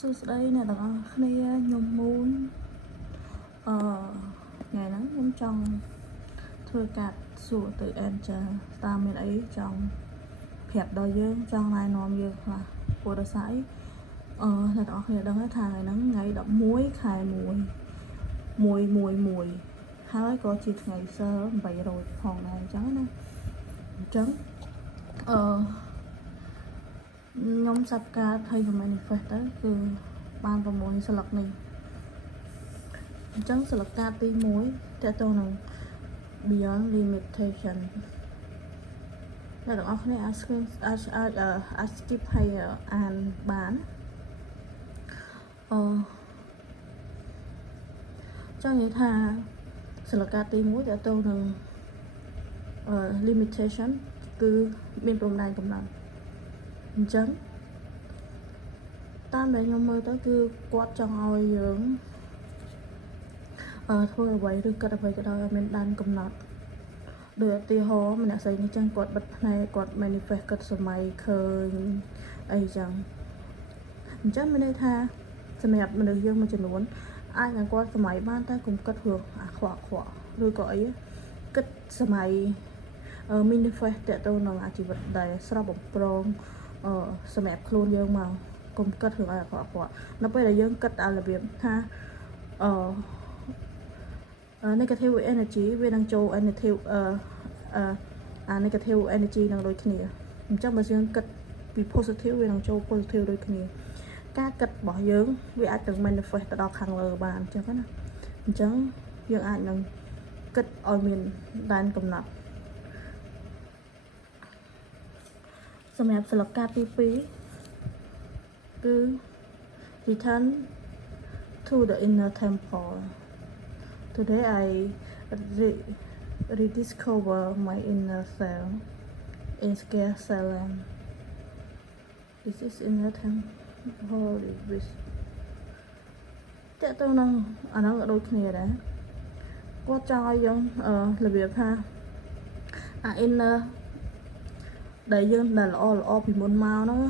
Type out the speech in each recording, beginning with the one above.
សួស្តីអ្នកទាំងអស់គ្នាខ្ញុំមូនថ្ងៃហ្នឹងខ្ញុំចង់ធ្វើកាត់សួរទៅ Angel តើមានអីចង់ប្រាប់ដល់យើងចង់ណែនាំយើងខ្លះព្រោះដោយសារអ្នកទាំងអស់គ្នាដឹងថាថ្ងៃហ្នឹងថ្ងៃ11ខែ1ហើយក៏ជាថ្ងៃសើ800ផងដែរអញ្ចឹងណាអញ្ចឹងខ្ញុំសាប់ការឲ្យ manifest ទៅគឺបាន6ស្លឹកនេះអញ្ចឹងស្លឹកការទី1តើតើនឹង beyond limitation អ្នកទាំងអស់គ្នាអាច skip ហើយអានបានចង់និយាយថាស្លឹកការទី1តើតើនឹង limitation គឺមានព្រំដែនកំណត់អញ្ចឹងតាមដែលខ្ញុំមើលទៅគឺគាត់ចង់ឲ្យយើងធ្វើអ្វីឬគិតអ្វីក៏ដោយឲ្យមានដែនកំណត់ដោយឧទាហរណ៍ម្នាក់ស្រីនេះចឹងគាត់បិទភ្នែកគាត់ manifest គិតសម័យឃើញអីចឹងអញ្ចឹងមានន័យថាសម្រាប់មនុស្សយើងមួយចំនួនអាចនឹងគាត់សម័យបានតែកុំគិតរឿងអាខ្វក់ឬក៏អីគិតសម័យmanifest តទៅនឹងអាជីវិតដែលស្រស់បំព្រងសម្រាប់ខ្លួនយើងមកកុំគិតរឿងអីអាខ្វក់នៅពេលដែលយើងគិតដល់របៀបថាnegative energy វានឹងចូល negative negative energy នឹងដូចគ្នាអញ្ចឹងបើយើងគិតពី positive វានឹងចូល positive ដូចគ្នាការគិតរបស់យើងវាអាចនឹង manifest ទៅដល់ខាងលើបានអញ្ចឹងណាអញ្ចឹងយើងអាចនឹងគិតឲ្យមានដែនកំណត់សម្រាប់ស្លឹកការទី2គឺ return to the inner temple. Today I rediscover my inner self in Scaresalem. This is inner temple with តើតើនឹងអានោះដូចគ្នាដែរគាត់ចង់ឲ្យយើងរបៀបថាអា inner ដែលយើងដែលល្អពីមុនមកហ្នឹង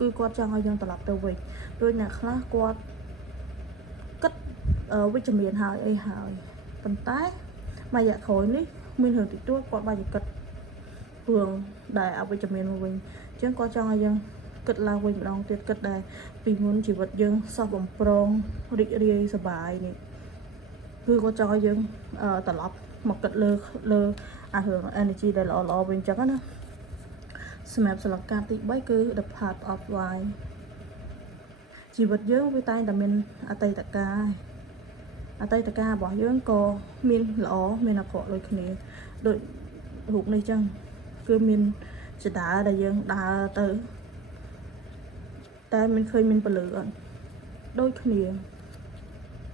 គឺគាត់ចង់ឲ្យយើងត្រឡប់ទៅវិញដូចអ្នកខ្លះគាត់គិតវិជ្ជមានហើយអីហើយប៉ុន្តែមួយរយៈក្រោយនេះមានរឿងតិចតួចគាត់បាច់គិតរឿងដែលអវិជ្ជមានមកវិញអញ្ចឹងគាត់ចង់ឲ្យយើងគិតឡើងវិញម្ដងទៀតគិតដែលពីមុនជីវិតយើងសោះបំប្រងរីករាយសប្បាយនេះគឺគាត់ចង់ឲ្យយើងត្រឡប់មកគិតលើអារឿង energy ដែលល្អវិញអញ្ចឹងណាសម្រាប់ស្លឹកការទី3គឺ the path of life ជីវិតយើងវាតែងតែមានអតីតកាលរបស់យើងក៏មានល្អមានអាក្រក់ដូចគ្នាដូចរូបនេះចឹងគឺមានចដាដែលយើងដើរទៅតែមិនឃើញមានពលឺអត់ដូចគ្នា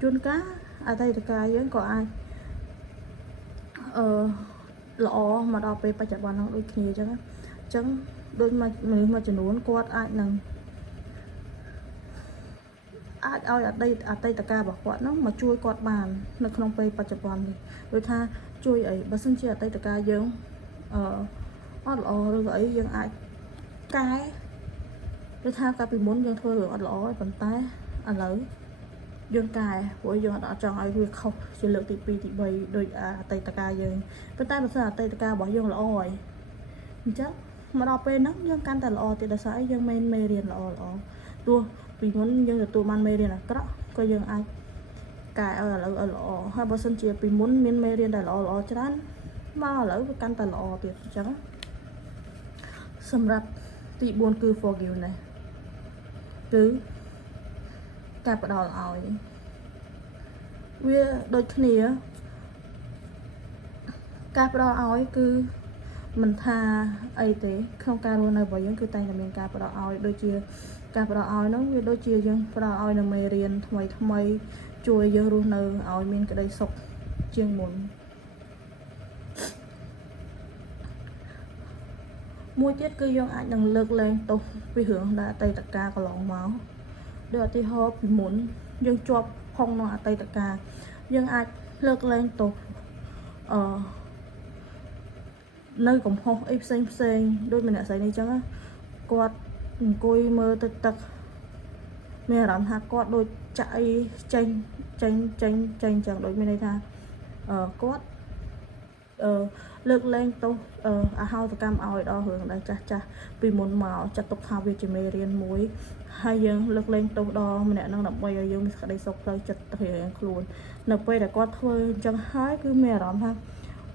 ជួនកាលអតីតកាលយើងក៏អាចល្អមកដល់ពេលបច្ចុប្បន្នហ្នឹងដូចគ្នាចឹងអញ្ចឹងដូចមនុស្សមួយចំនួនគាត់អាចឲ្យអតីតកាលរបស់គាត់ហ្នឹងមកជួយគាត់បាននៅក្នុងពេលបច្ចុប្បន្ននេះដូចថាជួយអីបើសិនជាអតីតកាលយើងអត់ល្អឬក៏អីយើងអាចកែដូចថាកាលពីមុនយើងធ្វើរឿងអត់ល្អប៉ុន្តែឥឡូវយើងកែព្រោះយើងអត់ចង់ឲ្យវាខុសជាលើកទី2ទី3ដូចអតីតកាលយើងប៉ុន្តែបើសិនអតីតកាលរបស់យើងល្អហើយអញ្ចឹងមកដល់ពេលហ្នឹងយើងកាន់តែល្អទៀតដោយសារអីយើងមានមេរៀនល្អទោះពីមុនយើងទទួលបានមេរៀនអាក្រក់ក៏យើងអាចកែឲ្យឥឡូវឲ្យល្អហើយបើសិនជាពីមុនមានមេរៀនដែលល្អច្រើនមកឥឡូវវាកាន់តែល្អទៀតអញ្ចឹងសម្រាប់ទី4គឺ forgiveness គឺការផ្ដល់ឲ្យវាដូចគ្នាការផ្ដល់ឲ្យគឺមិនថាអីទេក្នុងការរស់នៅរបស់យើងគឺតែងតែមានការផ្ដល់ឲ្យដូចជាការផ្ដល់ឲ្យនោះវាដូចជាយើងផ្ដល់ឲ្យនៅមេរៀនថ្មីជួយយើងរស់នៅឲ្យមានក្តីសុខជាងមុនមួយទៀតគឺយើងអាចនឹងលើកលែងទោសពីរឿងដែលអតីតកាលកន្លងមកដោយឧទាហរណ៍ពីមុនយើងជាប់ផុងក្នុងអតីតកាលយើងអាចលើកលែងទោសនៅកំហុសអីផ្សេងដូចម្នាក់ស្រីនេះចឹងគាត់អង្គុយមើលទឹក មានអារម្មណ៍ថាគាត់ដូចចាក់អីចេញចឹងដូចមានន័យថាគាត់លើកលែងទោសអហោសកម្មឲ្យដល់រឿងដែលចាស់ពីមុនមកចាត់ទុកថាវាជាមេរៀនមួយហើយយើងលើកលែងទោសដល់ម្នាក់នឹងដើម្បីឲ្យយើងមានសេចក្តីសុខផ្លូវចិត្តរៀងខ្លួននៅពេលដែលគាត់ធ្វើអញ្ចឹងហើយគឺមានអារម្មណ៍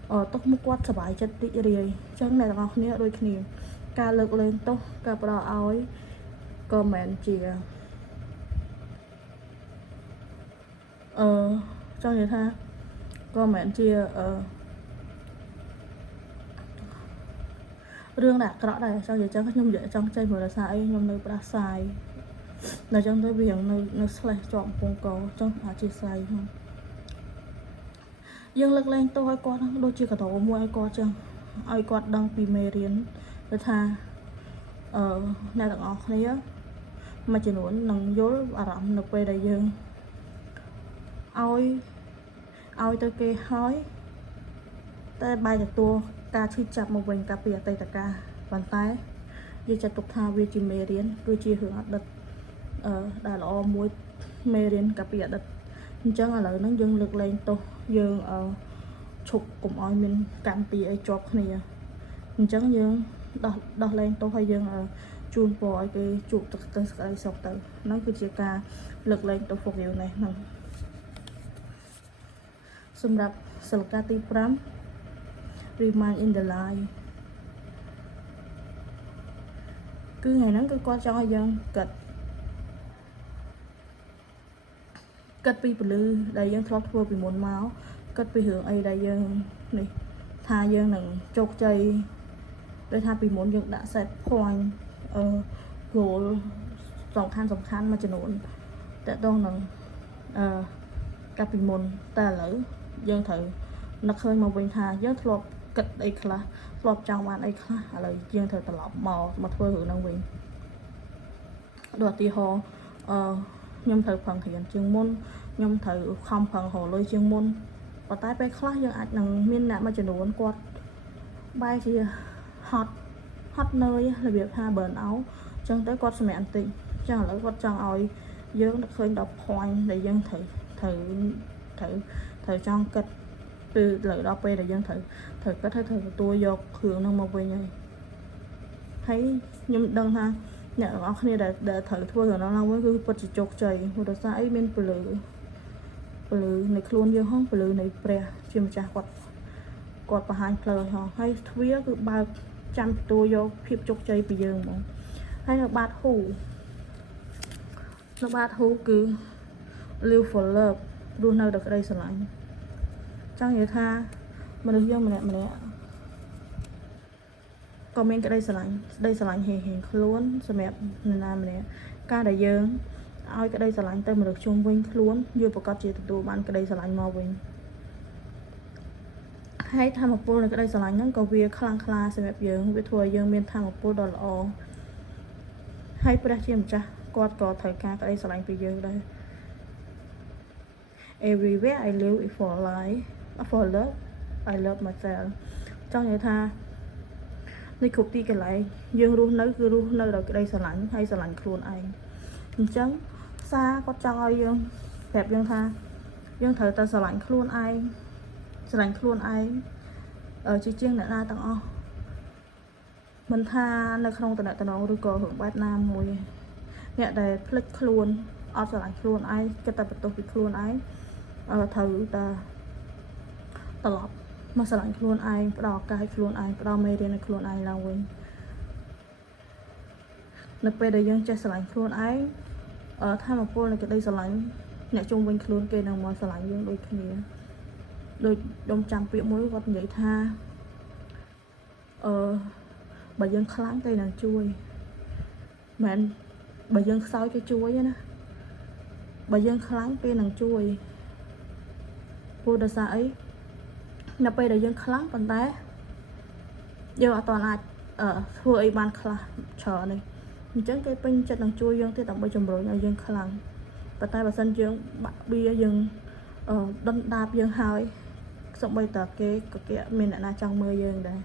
ថាទុកមកគាត់សុបាយចិត្តរីករាយអញ្ចឹងអ្នកទាំងអស់គ្នាដូចគ្នាការលើកលែងទោសការផ្ដល់ឲ្យក៏មិនជាចង់និយាយថាក៏មិនជារឿងដែលអាក្រក់ដែរចង់និយាយចឹងខ្ញុំនិយាយចង់ចេញព្រោះដោយសារអីខ្ញុំនៅផ្ដាសាយដល់ចឹងទៅវានៅ slash ជាប់កំពង់កចង់អធិស្ឋានហ្នឹងយើងលើកលែងទោសឲ្យគាត់ហ្នឹងដូចជាកតោមួយឲ្យគាត់ចឹងឲ្យគាត់ដឹងពីមេរៀនទៅថាអ្នកទាំងអស់គ្នាមួយចំនួននឹងយល់អារម្មណ៍នៅពេលដែលយើងឲ្យទៅគេហើយតែបែរទទួលការឈឺចាប់មកវិញកាលពីអតីតកាលប៉ុន្តែយើងចាត់ទុកថាវាជាមេរៀនគឺជារឿងអតីតដែលល្អមួយមេរៀនកាលពីអតីតអញ្ចឹងឥឡូវហ្នឹងយើងលើកលែងទោសយើងឈប់កុំឲ្យមានកម្មពីអីជាប់គ្នាអញ្ចឹងយើងដោះលែងទោសឲ្យយើងជូនពរឲ្យគេជួបទៅសេចក្តីសុខទៅហ្នឹងគឺជាការលើកលែងទោស forgiveness ហ្នឹងសម្រាប់សិលកាទី5 remind in the life គឺថ្ងៃហ្នឹងគឺគាត់ចង់ឲ្យយើងគិតពីពលឺដែលយើងធ្លាប់ធ្វើពីមុនមកគិតពីរឿងអីដែលយើងនេះថាយើងនឹងជោគជ័យដោយថាពីមុនយើងដាក់ set point goal សំខាន់មួយចំនួនតើតោះនឹងកាលពីមុនតែឥឡូវយើងត្រូវនឹកឃើញមកវិញថាយើងធ្លាប់គិតអីខ្លះធ្លាប់ចង់បានអីខ្លះឥឡូវយើងត្រូវត្រឡប់មកធ្វើរឿងហ្នឹងវិញដូចឧទាហរណ៍ខ្ញុំត្រូវផឹងរៀនជាងមុនខ្ញុំត្រូវខំប្រឹងរកលុយជាងមុនប៉ុន្តែពេលខ្លះយើងអាចនឹងមានអ្នកមួយចំនួនគាត់បែរជាហត់នឿយរបៀបថា burn out អញ្ចឹងទៅគាត់សម្រាកបន្តិចអញ្ចឹងឥឡូវគាត់ចង់ឲ្យយើងនឹកឃើញដល់ point ដែលយើងត្រូវចង់គិតគឺដល់ពេលដែលយើងត្រូវគិតហើយត្រូវទទួលយកគ្រឿងហ្នឹងមកវិញហើយខ្ញុំដឹងថាអ្នកទាំងអស់គ្នាដែលត្រូវធ្វើរឿងហ្នឹងឡើងវិញគឺពិតជាជោគជ័យព្រោះដោយសារអីមានពលឺនៃខ្លួនយើងហងពលឺនៃព្រះជាម្ចាស់គាត់បង្ហាញផ្លូវហងហើយទ្វារគឺបើកចាំទទួលយកភាពជោគជ័យពីយើងហ្មងហើយនៅបាតហ៊ូគឺ live for love រស់នៅដោយក្តីស្រឡាញ់ចង់និយាយថាមនុស្សយើងម្នាក់ក៏មានក្តីស្រឡាញ់ហេខ្លួនសម្រាប់នរណាម្នាក់ការដែលយើងឲ្យក្តីស្រឡាញ់ទៅមនុស្សជុំវិញខ្លួនយើងប្រកាសជាទទួលបានក្តីស្រឡាញ់មកវិញហើយធម៌ពលនៃក្តីស្រឡាញ់ហ្នឹងក៏វាខ្លាំងក្លាសម្រាប់យើងវាធ្វើឲ្យយើងមានធម៌ពលដ៏ល្អហើយព្រះជាម្ចាស់គាត់ក៏ត្រូវការក្តីស្រឡាញ់ពីយើងដែរ everywhere I live for love I love myself ចង់និយាយថានៅគ្រប់ទីកន្លែងយើងរស់នៅគឺរស់នៅដោយក្តីស្រឡាញ់ហើយស្រឡាញ់ខ្លួនឯងអញ្ចឹងសារគាត់ចង់ឲ្យយើងប្រាប់យើងថាយើងត្រូវតែស្រឡាញ់ខ្លួនឯងជាជាងអ្នកណាទាំងអស់មិនថានៅក្នុងតំណែងឬក៏រឿងបែបណាមួយអ្នកដែលភ្លេចខ្លួនអត់ស្រឡាញ់ខ្លួនឯងគិតតែបន្ទោសពីខ្លួនឯងត្រូវតែត្រឡប់មកស្រឡាញ់ខ្លួនឯងផ្ដល់ឱកាសឲ្យខ្លួនឯងផ្ដល់មេរៀនឲ្យខ្លួនឯងឡើងវិញនៅពេលដែលយើងចេះស្រឡាញ់ខ្លួនឯងធម៌ពលនៃក្តីស្រឡាញ់អ្នកជុំវិញខ្លួនគេនឹងមកស្រឡាញ់យើងដូចគ្នាដូចខ្ញុំចាំពាក្យមួយគាត់និយាយថាបើយើងខ្លាំងគេនឹងជួយមិនបើយើងខ្សោយគេជួយណាបើយើងខ្លាំងគេនឹងជួយព្រោះដោយសារអីនៅពេលដែលយើងខ្លាំងប៉ុន្តែយើងអត់ទាន់អាចធ្វើអីបានខ្លះច្រើននេះអញ្ចឹងគេពេញចិត្តនឹងជួយយើងទៀតដើម្បីជំរុញឲ្យយើងខ្លាំងប៉ុន្តែបើសិនយើងបាក់បៀយើងដុនដាបយើងហើយសូម្បីតែគេក៏គេមានអ្នកណាចង់មើលយើងដែរ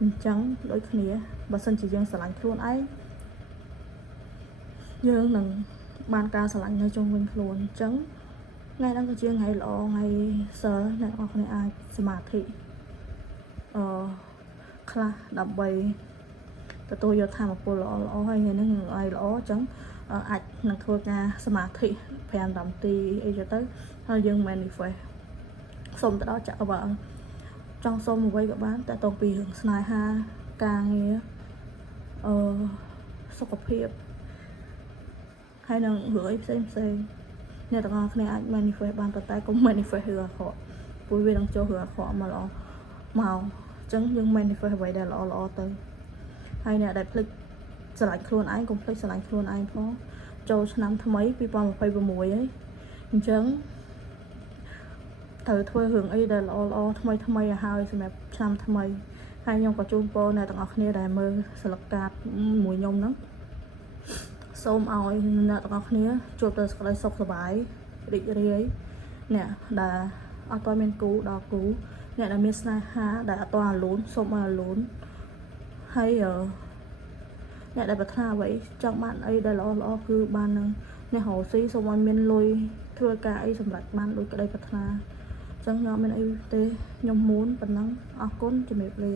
អញ្ចឹងដូចគ្នាបើសិនជាយើងស្រឡាញ់ខ្លួនឯងយើងនឹង ban ca sẵn lạnh nơi trong mình luôn trắng ngày đang có chưa ngày lọ ngày sớ này hoặc này ai mà thị khla đập bay tôi vô tham một cô lọ hay ngày nó ai lọ trắng ạch là khôi ca mà thị phèn đầm tì ấy cho tới hơi dương mình phải xong tới đó chợ vợ trong xong một quay các bạn tại toàn vì hưởng snai ha càng nghĩa sốc cập hiệp hay là gửi xem nên tao nghe anh manifest ban tay cũng manifest hừa họ vui vì đang cho hừa họ mà lọ màu trắng nhưng manifest vậy để lọ tới hay nè đại click sải khuôn anh cũng click sải khuôn anh phó cho năm thứ mấy vì bao một mùi ấy trắng từ thôi hưởng ấy để lọ thay hai xem mẹ năm thứ mấy hai nhông có chung po này tao nghe đại mơ sải cát mùi nhông lắmส้มเอาเนี่ยตรงนี้จบแต่สกายสกสบายดิเรียเนี่ยได้เอาตัวเมนกูดอกกูเนี่ยได้มิสนาฮะได้เอาตัวลุ้นส้มมาลุ้นให้เนี่ยได้ประทาไว้จังบ้านไอ้ได้ล้อคือบ้านนึงในหอซีส้มมันเมนลอยทั่วกายสำหรับบ้านโดยก็ได้ประทาจังเงาเมนไอ้เตยยมม้วนปนนังเอาก้นจะเม็ดเลย